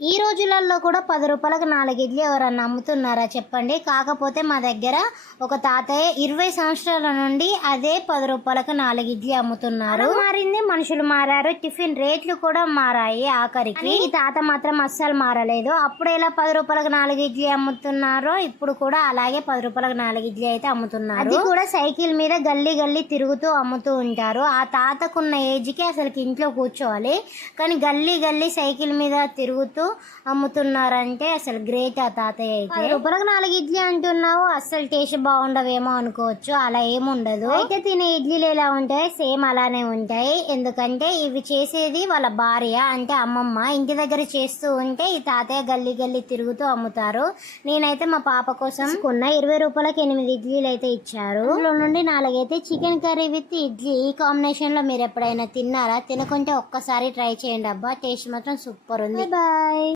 ఈ రోజులలో కూడా 10 రూపాయలకు 4 ఇడ్లీ ఎవరన్నా అమ్ముతున్నారా చెప్పండి. కాకపోతే మా దగ్గర ఒక తాతయ్య 20 సంవత్సరాల నుండి అదే 10 రూపాయలకు 4 ఇడ్లీ అమ్ముతున్నారు. మారింది, మనుషులు మారారు, టిఫిన్ రేట్లు కూడా మారాయి. ఆఖరికి ఈ తాత మాత్రం అస్సలు మారలేదు. అప్పుడు ఎలా 10 రూపాయలకు 4 ఇడ్లీ అమ్ముతున్నారో ఇప్పుడు కూడా అలాగే 10 రూపాయలకు 4 ఇడ్లీ అయితే అమ్ముతున్నారు. అది కూడా సైకిల్ మీద గల్లీ గల్లీ తిరుగుతూ అమ్ముతూ ఉంటారు. ఆ తాతకున్న ఏజ్కి అసలు ఇంట్లో కూర్చోవాలి, కానీ గల్లీ గల్లీ సైకిల్ మీద తిరుగుతూ అమ్ముతున్నారంటే అసలు గ్రేట్. ఆ తాతయ్య అయితే 10 రూపాయలకు 4 ఇడ్లీ అంటున్నావు, అస్సలు టేస్ట్ బాగుండవేమో అనుకోవచ్చు. అలా ఏముండదు. అయితే తినే ఇడ్లీలు ఎలా ఉంటాయి, సేమ్ అలానే ఉంటాయి. ఎందుకంటే ఇవి చేసేది వాళ్ళ భార్య అంటే అమ్మమ్మ ఇంటి దగ్గర చేస్తూ ఉంటే ఈ తాతయ్య గల్లీ గల్లీ తిరుగుతూ అమ్ముతారు. నేనైతే మా పాప కోసం కొన్న 20 రూపాయలకి 8 ఇడ్లీలు అయితే ఇచ్చారు. అందులో నుండి 4 అయితే చికెన్ కర్రీ విత్ ఇడ్లీ. ఈ కాంబినేషన్ లో మీరు ఎప్పుడైనా తిన్నారా? తినకుంటే ఒక్కసారి ట్రై చేయండి అబ్బా, టేస్ట్ మాత్రం సూపర్ ఉంది. బాయ్.